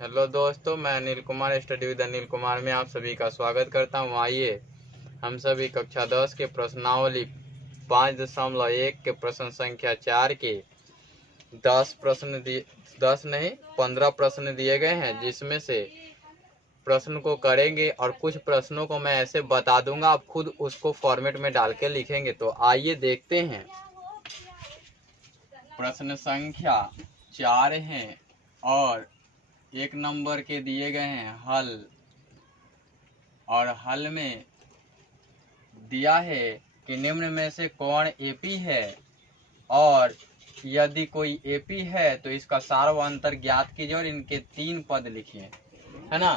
Hello दोस्तों, मैं Anil Kumar study with Anil Kumar में आप सभी का स्वागत करता हूं। आइए हम सभी कक्षा 10 के प्रश्नावली 5.1 के प्रश्न संख्या 4 के 15 प्रश्न दिए गए हैं, जिसमें से प्रश्न को करेंगे और कुछ प्रश्नों को मैं ऐसे बता दूंगा, आप खुद उसको फॉर्मेट में डाल के लिखेंगे। तो आइए देखते हैं। प्रश्न संख्या 4 हैं और 1 नंबर के दिए गए हैं हल, और हल में दिया है कि निम्न में से कौन एपी है, और यदि कोई एपी है तो इसका सार्व अंतर ज्ञात कीजिए और इनके 3 पद लिखिए, है ना।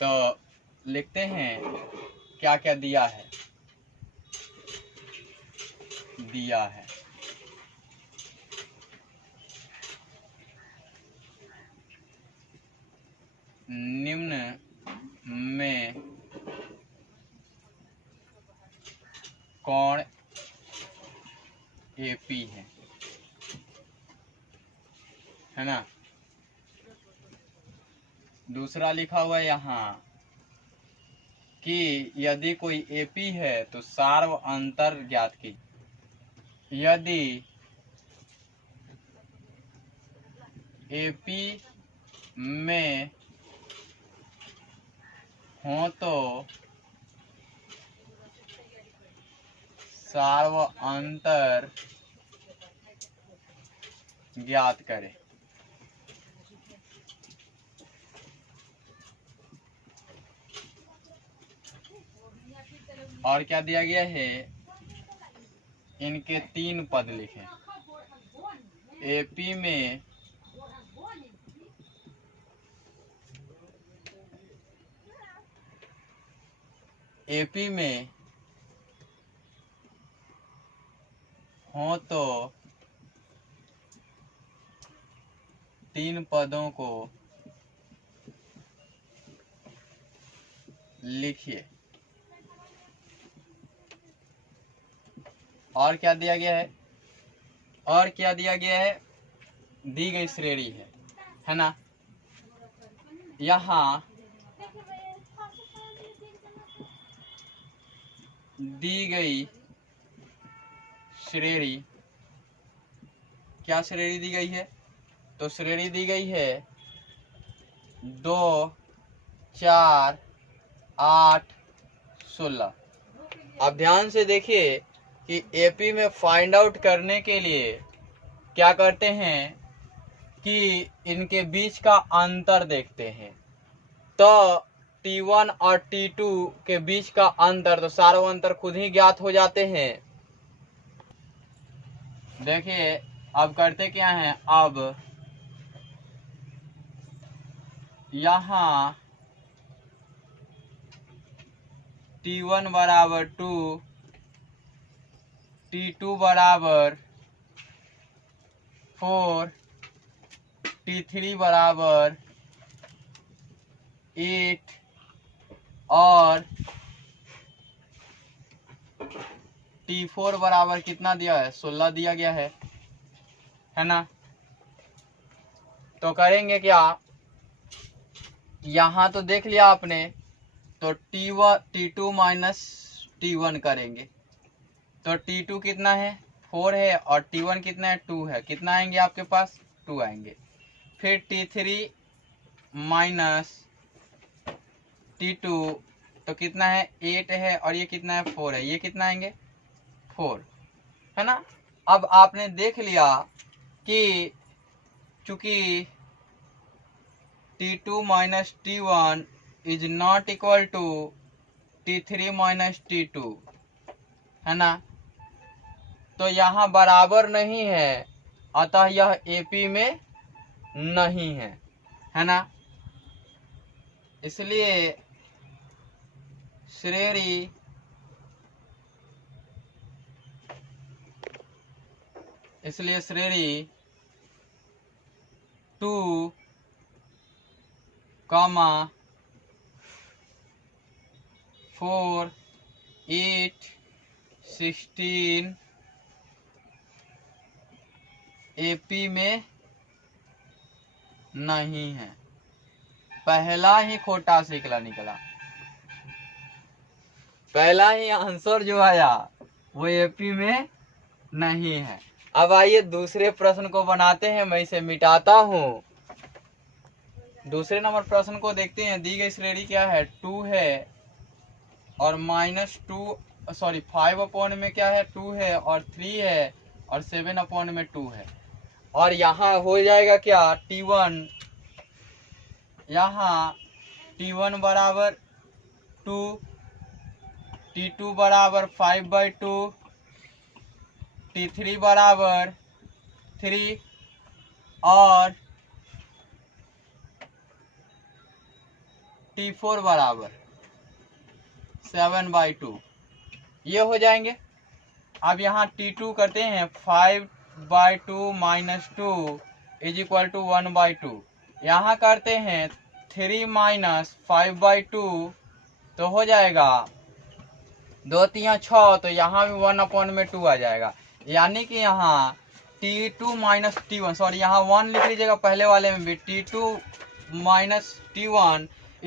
तो लिखते हैं क्या क्या दिया है। दिया है निम्न में कौन एपी है ना। दूसरा लिखा हुआ है यहाँ कि यदि कोई एपी है तो सार्व अंतर ज्ञात कीजिए। यदि एपी में हो तो सार्व अंतर ज्ञात करें। और क्या दिया गया है, इनके 3 पद लिखें। एपी में हो तो 3 पदों को लिखिए। और क्या दिया गया है, दी गई श्रेणी है ना। यहाँ दी गई श्रेणी, क्या श्रेणी दी गई है, तो श्रेणी दी गई है 2, 4, 8, 16। अब ध्यान से देखिए कि एपी में फाइंड आउट करने के लिए क्या करते हैं कि इनके बीच का अंतर देखते हैं। तो T1 और T2 के बीच का अंतर, तो सार्व अंतर खुद ही ज्ञात हो जाते हैं। देखिए अब करते क्या है, अब यहाँ T1 बराबर 2, T2 बराबर 4, T3 बराबर 8 और T4 बराबर कितना दिया है, 16 दिया गया है ना। तो करेंगे क्या, यहाँ तो देख लिया आपने, तो T2 माइनस T1 करेंगे। तो T2 कितना है, 4 है, और T1 कितना है, 2 है। कितना आएंगे आपके पास, 2 आएंगे। फिर T3 माइनस T2, तो कितना है, 8 है, और ये कितना है, 4 है। ये कितना आएंगे, 4, है ना। अब आपने देख लिया कि चूंकि T2 minus T1 is not equal to T3 minus T2, है ना। तो यहाँ बराबर नहीं है, अतः यह एपी में नहीं है ना। इसलिए श्रेणी इसलिए श्रेणी 2, 4, 8, 16 एपी में नहीं है। पहला ही खोटा सिकला निकला, पहला ही आंसर जो आया वो एपी में नहीं है। अब आइए दूसरे प्रश्न को बनाते हैं, मैं इसे मिटाता हूं। दूसरे नंबर प्रश्न को देखते हैं। दी गई श्रेणी क्या है, 2 है और -2 सॉरी 5 अपॉन में क्या है 2 है और 3 है और 7 अपॉन में 2 है। और यहाँ हो जाएगा क्या T1, यहाँ T1 बराबर 2, T2 बराबर 5/2, T3 बराबर 3 और T4 बराबर 7/2, ये हो जाएंगे। अब यहाँ T2 करते हैं 5/2 - 2 = 1/2। यहाँ करते हैं 3 - 5/2 तो हो जाएगा 2 × 3 = 6, तो यहाँ भी 1/2 आ जाएगा। यानी कि यहाँ T2 - T1 सॉरी यहाँ 1 लिख लीजिएगा पहले वाले में भी, T2 - T1 =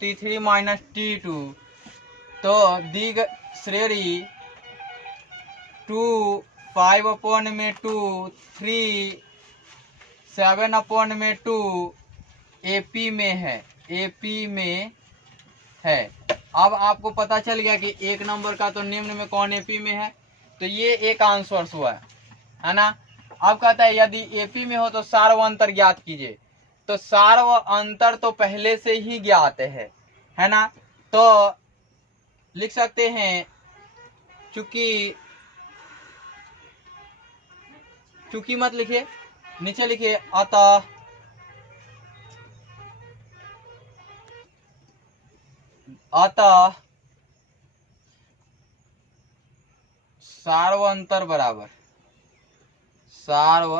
T3 - T2। तो दी गई श्रेणी 2 5/2 3 7/2 एपी में है, एपी में है। अब आपको पता चल गया कि एक नंबर का तो निम्न में कौन एपी में है, तो ये एक आंसर हुआ है ना। अब कहता है यदि एपी में हो तो सार्व अंतर ज्ञात कीजिए। तो सार्व अंतर तो पहले से ही ज्ञात है ना। तो लिख सकते हैं चूंकि मत लिखिए, नीचे लिखिए अतः सार्व अंतर बराबर सार्व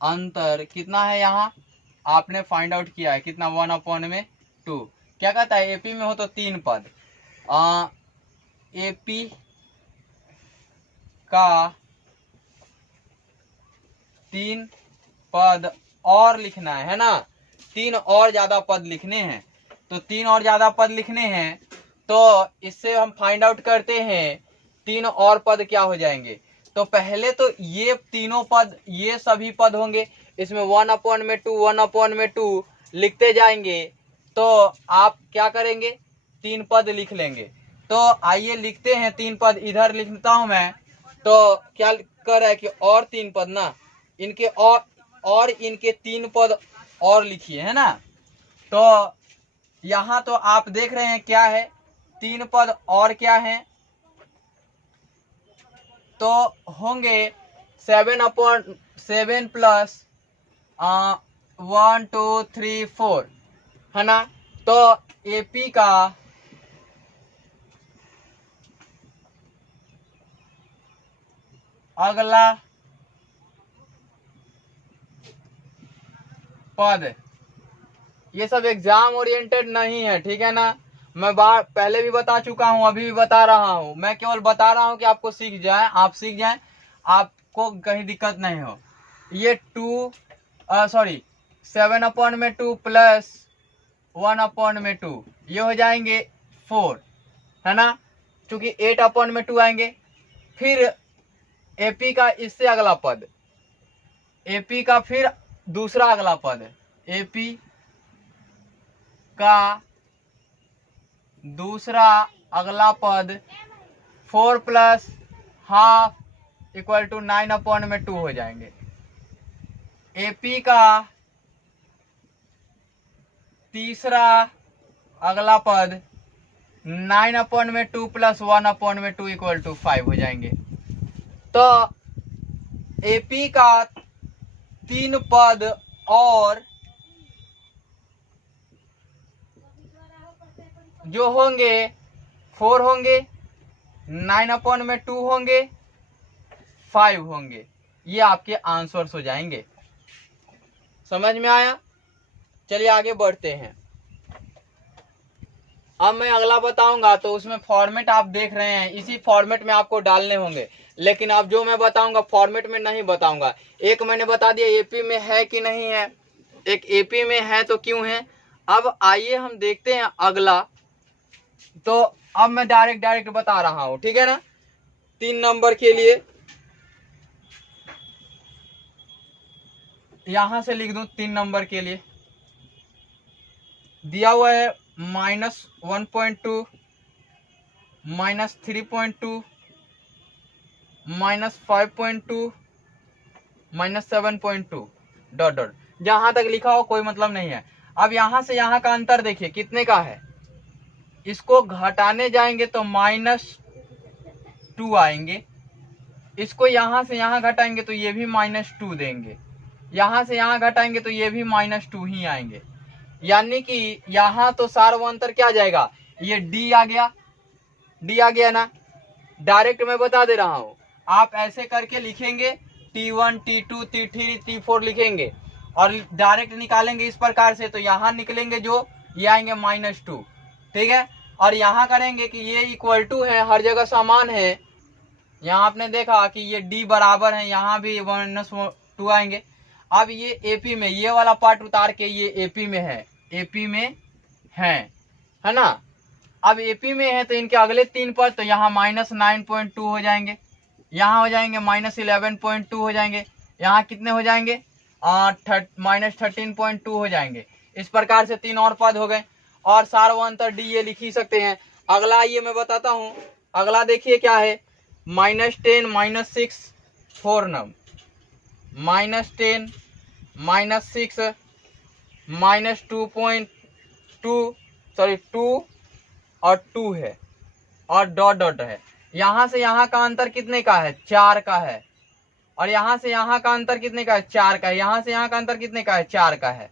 अंतर कितना है, यहाँ आपने फाइंड आउट किया है कितना 1/2। क्या कहता है एपी में हो तो 3 पद, एपी का 3 पद और लिखना है ना। 3 और ज्यादा पद लिखने हैं, तो 3 और ज्यादा पद लिखने हैं तो इससे हम फाइंड आउट करते हैं 3 और पद क्या हो जाएंगे। तो पहले तो ये तीनों पद, ये सभी पद होंगे, इसमें 1/2 1/2 लिखते जाएंगे। तो आप क्या करेंगे 3 पद लिख लेंगे। तो आइए लिखते हैं 3 पद, इधर लिखता हूं मैं। तो क्या कर रहा है कि और 3 पद ना, इनके और इनके 3 पद और लिखिए, है ना। तो यहाँ तो आप देख रहे हैं क्या है 3 पद और क्या है, तो होंगे 7/7 प्लस 1 2 3 4, है ना। तो एपी का अगला पद, ये सब एग्जाम ओरिएंटेड नहीं है, ठीक है ना। मैं पहले भी बता चुका हूं, अभी भी बता रहा हूं। मैं केवल बता रहा हूं कि आपको सीख जाए, आप सीख जाएं, आपको कहीं दिक्कत नहीं हो। ये 7/2 प्लस 1/2 ये हो जाएंगे 4, है ना, क्योंकि 8/2 आएंगे। फिर एपी का इससे अगला पद, एपी का फिर दूसरा अगला पद, एपी का दूसरा अगला पद 4 + ½ = 9/2 हो जाएंगे। एपी का तीसरा अगला पद 9/2 + 1/2 = 5 हो जाएंगे। तो एपी का 3 पद और जो होंगे 4 होंगे, 9/2 होंगे, 5 होंगे, ये आपके आंसर्स हो जाएंगे। समझ में आया। चलिए आगे बढ़ते हैं। अब मैं अगला बताऊंगा तो उसमें फॉर्मेट आप देख रहे हैं, इसी फॉर्मेट में आपको डालने होंगे। लेकिन अब जो मैं बताऊंगा फॉर्मेट में नहीं बताऊंगा। एक मैंने बता दिया एपी में है कि नहीं है, एक एपी में है तो क्यों है। अब आइए हम देखते हैं अगला। तो अब मैं डायरेक्ट बता रहा हूं, ठीक है ना। 3 नंबर के लिए यहां से लिख दूं, 3 नंबर के लिए दिया हुआ है -1.2, -3.2, -5.2, -7.2 डॉट डॉट, जहां तक लिखा हो कोई मतलब नहीं है। अब यहां से यहां का अंतर देखिए कितने का है। इसको घटाने जाएंगे तो -2 आएंगे, इसको यहां से यहां घटाएंगे तो ये भी -2 देंगे, यहां से यहां घटाएंगे तो ये भी -2 ही आएंगे। यानी कि यहां तो सार्वंतर क्या आ जाएगा, ये डी आ गया, डी आ गया ना। डायरेक्ट मैं बता दे रहा हूं, आप ऐसे करके लिखेंगे T1, T2, T3, T4 लिखेंगे और डायरेक्ट निकालेंगे इस प्रकार से, तो यहां निकलेंगे जो ये आएंगे -2, ठीक है। और यहां करेंगे कि ये इक्वल टू है, हर जगह समान है। यहाँ आपने देखा कि ये D बराबर है, यहाँ भी -2 आएंगे। अब ये एपी में, ये वाला पार्ट उतार के ये एपी में है, एपी में है ना। अब एपी में है तो इनके अगले 3 पद तो यहाँ -9.2 हो जाएंगे, यहाँ हो जाएंगे -11.2 हो जाएंगे, यहाँ कितने हो जाएंगे -13.2 हो जाएंगे। इस प्रकार से 3 और पद हो गए और सार्वंतर डी ये लिख ही सकते हैं। अगला आइए मैं बताता हूँ, अगला देखिए क्या है, -10, -6 4 नंबर, -10, -6, -2.2 सॉरी 2 और 2 है और डॉट डॉट है। यहां से यहां का अंतर कितने का है, 4 का है। और यहां से यहां का अंतर कितने का है, 4 का है। यहां से यहां का अंतर कितने का है, 4 का है।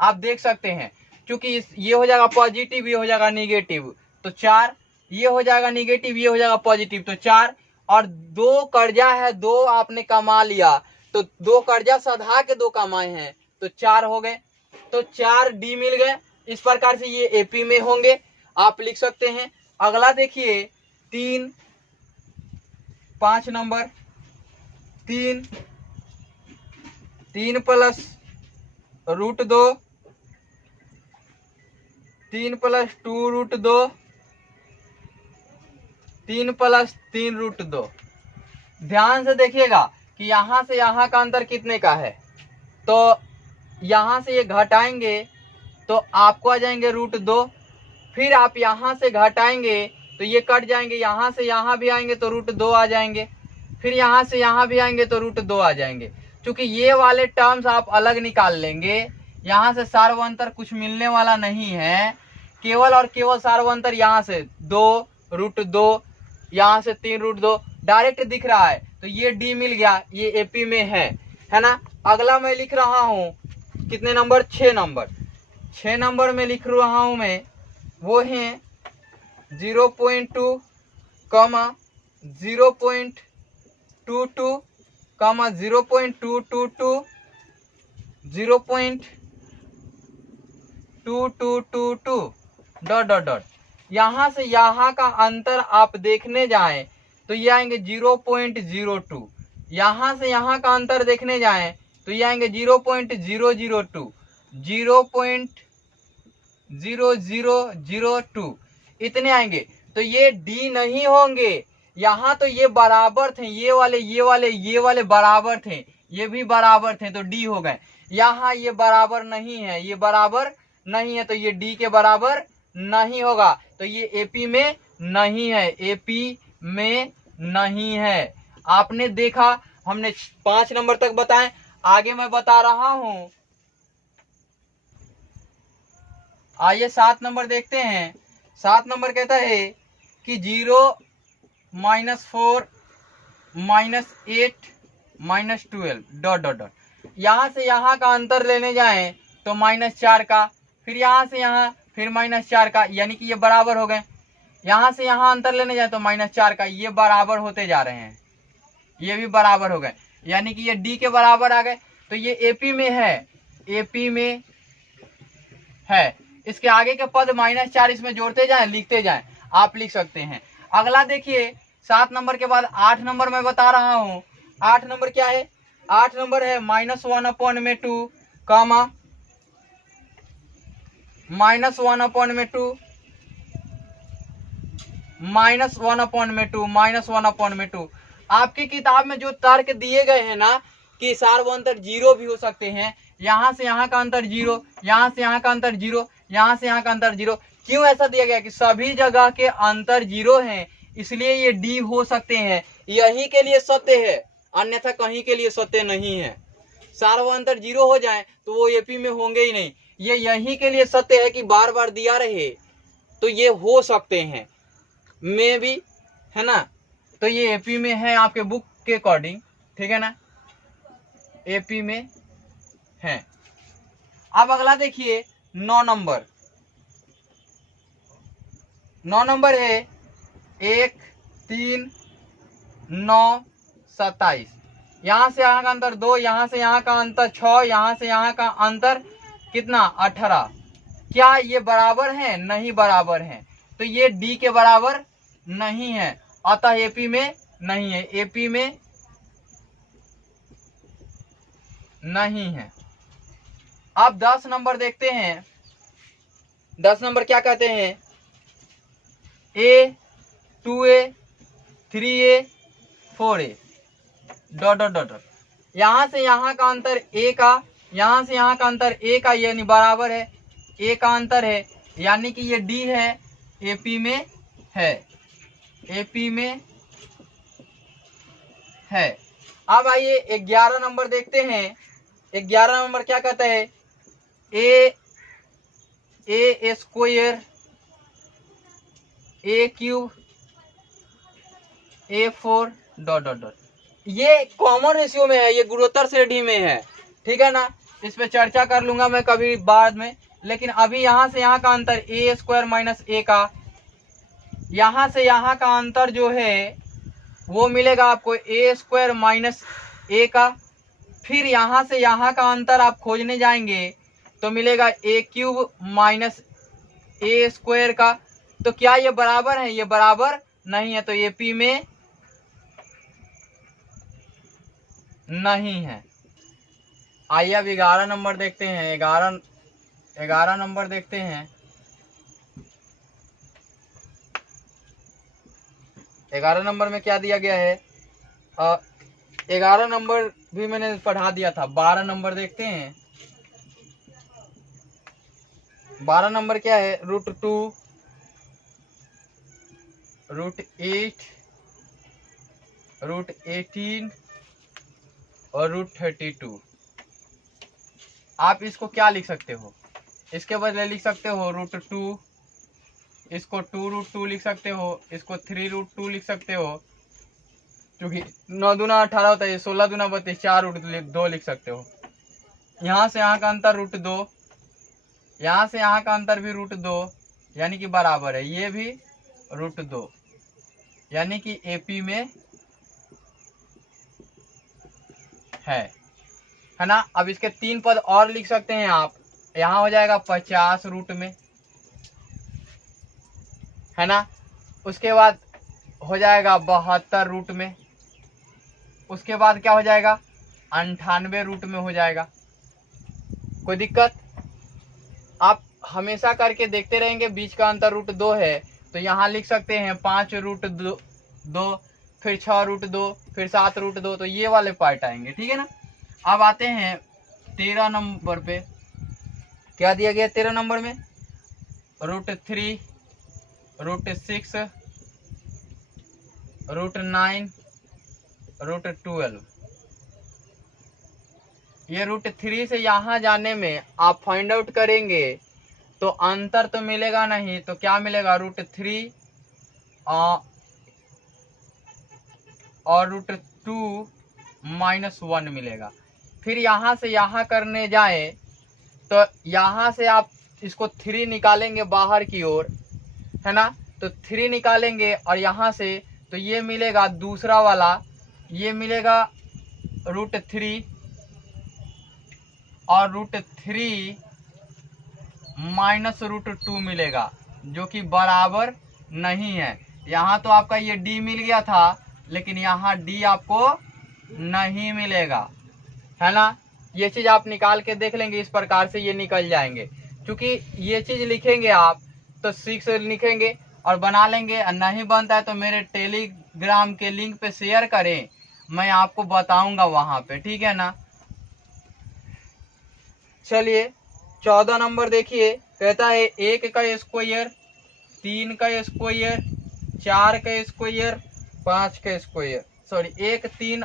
आप देख सकते हैं क्योंकि ये हो जाएगा पॉजिटिव, ये हो जाएगा निगेटिव, तो 4, ये हो जाएगा निगेटिव, ये हो जाएगा पॉजिटिव, तो 4। और 2 कर्जा है, 2 आपने कमा लिया तो 2 कर्जा सधा के 2 कमाए हैं तो 4 हो गए, तो 4 डी मिल गए। इस प्रकार से ये एपी में होंगे, आप लिख सकते हैं। अगला देखिए 5 नंबर, 3 प्लस √2, 3 प्लस 2√2, 3 प्लस 3√2। ध्यान से देखिएगा कि यहां से यहां का अंतर कितने का है, तो यहां से ये घटाएंगे तो आपको आ जाएंगे √2, फिर आप यहां से घटाएंगे तो ये कट जाएंगे, यहां से यहां भी आएंगे तो √2 आ जाएंगे, फिर यहां से यहां भी आएंगे तो √2 आ जाएंगे। क्योंकि ये वाले टर्म्स आप अलग निकाल लेंगे, यहां से सार्वंतर कुछ मिलने वाला नहीं है, केवल और केवल सार्वंतर यहां से 2 √2, यहां से 3 √2 डायरेक्ट दिख रहा है, तो ये डी मिल गया, ये एपी में है ना। अगला मैं लिख रहा हूं कितने नंबर, 6 नंबर, 6 नंबर में लिख रहा हूं मैं, वो है 0.2, 0.22, 0.222, 0.2222 डॉट डॉट डॉट। यहां से यहां का अंतर आप देखने जाएं तो ये आएंगे 0.02, यहां से यहां का अंतर देखने जाएं तो ये आएंगे 0.002, 0.0002 इतने आएंगे। तो ये डी नहीं होंगे, यहाँ तो ये बराबर थे, ये वाले बराबर थे, ये भी बराबर थे तो डी हो गए। यहाँ ये बराबर नहीं है, ये बराबर नहीं है तो ये डी के बराबर नहीं होगा, तो ये एपी में नहीं है, एपी में नहीं है। आपने देखा, हमने 5 नंबर तक बताएं, आगे मैं बता रहा हूं। आइए 7 नंबर देखते हैं। 7 नंबर कहता है कि 0, -4, -8, -12 डॉट डॉट डॉट। यहां से यहां का अंतर लेने जाएं तो -4 का, फिर यहां से यहां फिर -4 का, यानी कि ये बराबर हो गए। यहां से यहां अंतर लेने जाए तो -4 का, ये बराबर होते जा रहे हैं, ये भी बराबर हो गए, यानी कि ये डी के बराबर आ गए। तो ये एपी में है, एपी में है। इसके आगे के पद -4 इसमें जोड़ते जाएं, लिखते जाएं, आप लिख सकते हैं। अगला देखिए 7 नंबर के बाद 8 नंबर मैं बता रहा हूं। 8 नंबर क्या है, 8 नंबर है -1/2, -1/2, -1/2। आपकी किताब में जो तर्क दिए गए हैं ना कि सार्वअंतर 0 भी हो सकते हैं, यहाँ से यहाँ का अंतर 0, यहाँ से यहाँ का अंतर 0, यहाँ से यहाँ का अंतर 0, क्यों ऐसा दिया गया कि सभी जगह के अंतर 0 हैं, इसलिए ये डी हो सकते हैं। यही के लिए सत्य है, अन्यथा कहीं के लिए सत्य नहीं है। सार्वअंतर 0 हो जाए तो वो एपी में होंगे ही नहीं। ये यही के लिए सत्य है कि बार बार दिया रहे तो ये हो सकते हैं, में भी है ना। तो ये एपी में है आपके बुक के अकॉर्डिंग, ठीक है ना, एपी में है। अब अगला देखिए 9 नंबर। 9 नंबर है 1, 3, 9, 27। यहाँ से यहाँ का अंतर 2, यहाँ से यहाँ का अंतर 6, यहाँ से यहाँ का अंतर कितना 18। क्या ये बराबर है? नहीं बराबर है, तो ये डी के बराबर नहीं है, अतः एपी में नहीं है, एपी में नहीं है। अब 10 नंबर देखते हैं। 10 नंबर क्या कहते हैं? a 2a 3a 4a dot dot dot. यहाँ से यहाँ का अंतर a का, यहाँ से यहाँ का अंतर a का, यानी बराबर है, a का अंतर है, यानी कि ये d है, एपी में है, एपी में है। अब आइए 11 नंबर देखते हैं। 11 नंबर क्या कहता है? a square a cube a4 dot dot dot. ये कॉमन रेशियो में है, ये गुणोत्तर श्रेणी में है, ठीक है ना। इस पे चर्चा कर लूंगा मैं कभी बाद में, लेकिन अभी यहाँ से यहाँ का अंतर a स्क्वायर माइनस a का, यहाँ से यहाँ का अंतर जो है वो मिलेगा आपको a स्क्वायर माइनस a का। फिर यहाँ से यहाँ का अंतर आप खोजने जाएंगे तो मिलेगा a cube minus a square का। तो क्या ये बराबर है? ये बराबर नहीं है, तो एपी में नहीं है। आइए अब 11 नंबर देखते हैं। 11 नंबर देखते हैं। 11 नंबर में क्या दिया गया है? 11 नंबर भी मैंने पढ़ा दिया था। 12 नंबर देखते हैं। 12 नंबर क्या है? √2 √8 √18 और √32। आप इसको क्या लिख सकते हो? इसके बदले लिख सकते हो √2, इसको 2√2 लिख सकते हो, इसको 3√2 लिख सकते हो, क्योंकि 9 दूना 18 होता है, 16 दूना 32, 4√2 लिख सकते हो। यहाँ से यहाँ का अंतर √2, यहाँ से यहाँ का अंतर भी √2, यानी कि बराबर है, ये भी √2, यानी कि एपी में है ना। अब इसके 3 पद और लिख सकते हैं आप। यहाँ हो जाएगा 50 रूट में, है ना। उसके बाद हो जाएगा 72 रूट में। उसके बाद क्या हो जाएगा? 98 रूट में हो जाएगा। कोई दिक्कत? आप हमेशा करके देखते रहेंगे। बीच का अंतर √2 है, तो यहाँ लिख सकते हैं 5√2, फिर 6√2, फिर 7√2, तो ये वाले पार्ट आएंगे, ठीक है ना। अब आते हैं 13 नंबर पे। क्या दिया गया 13 नंबर में? √3 √6 √9 √12। ये √3 से यहाँ जाने में आप फाइंड आउट करेंगे तो अंतर तो मिलेगा नहीं, तो क्या मिलेगा? √3 और √2 -1 मिलेगा। फिर यहाँ से यहाँ करने जाए तो यहाँ से आप इसको 3 निकालेंगे बाहर की ओर, है ना। तो 3 निकालेंगे और यहाँ से तो ये मिलेगा दूसरा वाला, ये मिलेगा √3 और √3 -√2 मिलेगा, जो कि बराबर नहीं है। यहाँ तो आपका ये d मिल गया था, लेकिन यहाँ d आपको नहीं मिलेगा, है ना। ये चीज आप निकाल के देख लेंगे, इस प्रकार से ये निकल जाएंगे। क्योंकि ये चीज लिखेंगे आप तो 6 लिखेंगे और बना लेंगे, और नहीं बनता है तो मेरे टेलीग्राम के लिंक पे शेयर करें, मैं आपको बताऊंगा वहां पे, ठीक है ना। चलिए 14 नंबर देखिए, कहता है 1 का स्क्वायर, 3 का स्क्वायर, 4 का स्क्वायर, 5 का स्क्वायर, सॉरी 1 3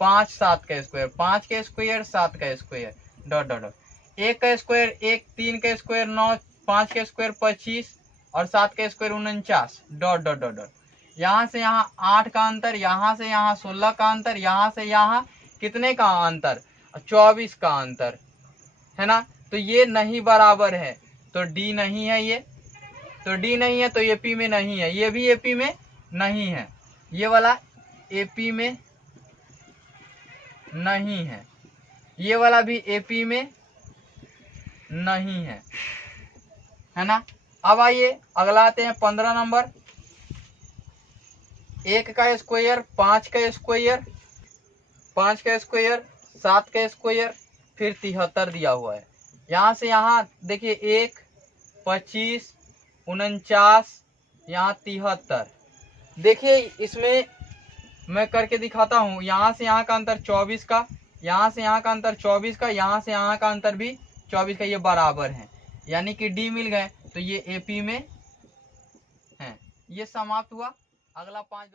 5 7 का स्क्वायर, 5 का स्क्वायर, 7 का स्क्वायर, डॉट डॉट डॉट, 1 का स्क्वायर 1, 3 का स्क्वायर 9, 5 का स्क्वायर 25 और 7 का square 49, dot dot dot dot. यहाँ से यहाँ 8 का अंतर, यहाँ से यहाँ 16 का अंतर, यहाँ से यहाँ कितने का अंतर, 24 का अंतर, है ना। तो ये नहीं बराबर है, तो डी नहीं है ये, तो डी नहीं है तो एपी में नहीं है, ये भी एपी में नहीं है, ये वाला एपी में नहीं है, ये वाला भी एपी में नहीं है ना। अब आइए अगला आते हैं 15 नंबर, 1 का स्क्वायर, 5 का स्क्वायर, 5 का स्क्वायर, 7 का स्क्वायर, फिर 73 दिया हुआ है। यहाँ से यहाँ देखिए 1, 25, 49, यहाँ 73। देखिए इसमें मैं करके दिखाता हूँ, यहाँ से यहाँ का अंतर 24 का, यहाँ से यहाँ का अंतर 24 का, यहाँ से यहाँ का अंतर भी 24 का, ये बराबर है, यानी कि डी मिल गए, तो ये एपी में है। ये समाप्त हुआ। अगला 5